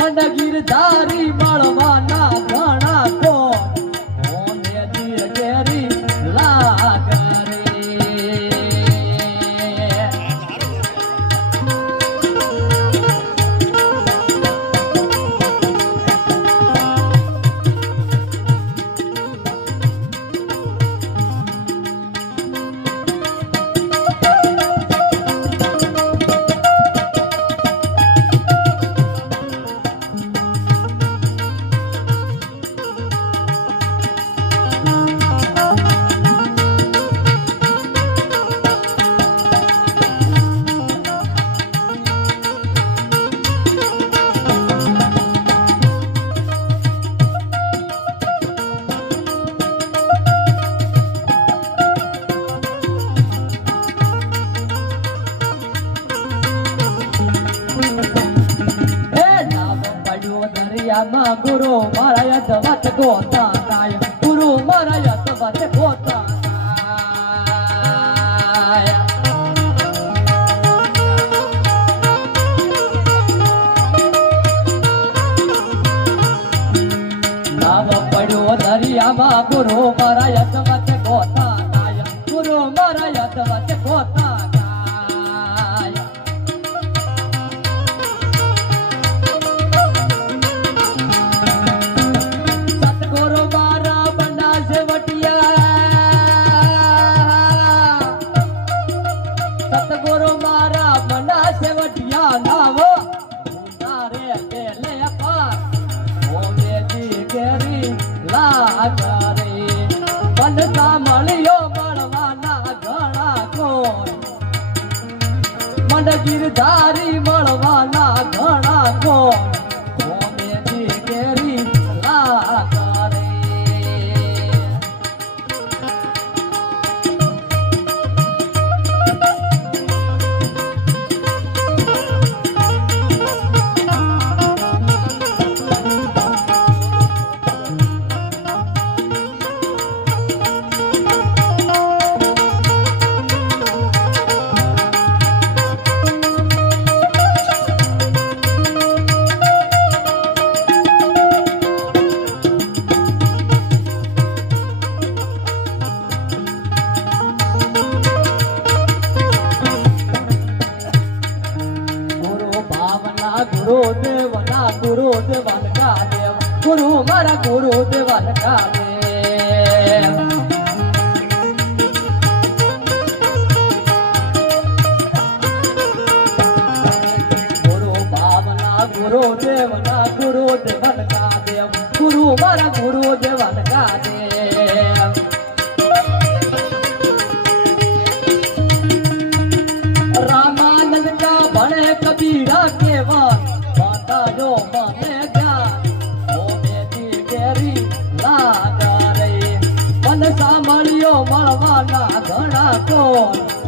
मन गिरधारी मळवाना घणा कोण नीर केरी लाग गुरु मारा यत गोता काय गुरु मारा यत गोता नाम पड़ो दरिया मा गुरु मारा यत गोता काय गुरु मारा यत गोता सतगुरु मारा मना सेवटिया नाव तारे केले पार ओ मेदी केरी लागरे मन सामळियो मळवाना घणा कोण मन गिरधारी मळवाना घणा कोण ओ मेदी केरी लागरे गुरुदेवना गुरुदेवन का देव गुरु मारा गुरुदेवन का देव गुरु भावना गुरुदेवना गुरुदेवन का देव गुरु मारा गुरुदेवन का देव रामानंद का बड़े कबीरा केवा जो मने ज्ञान ओ मेदी केरी लाग रे मन सामळियो मळवाना घणा कोण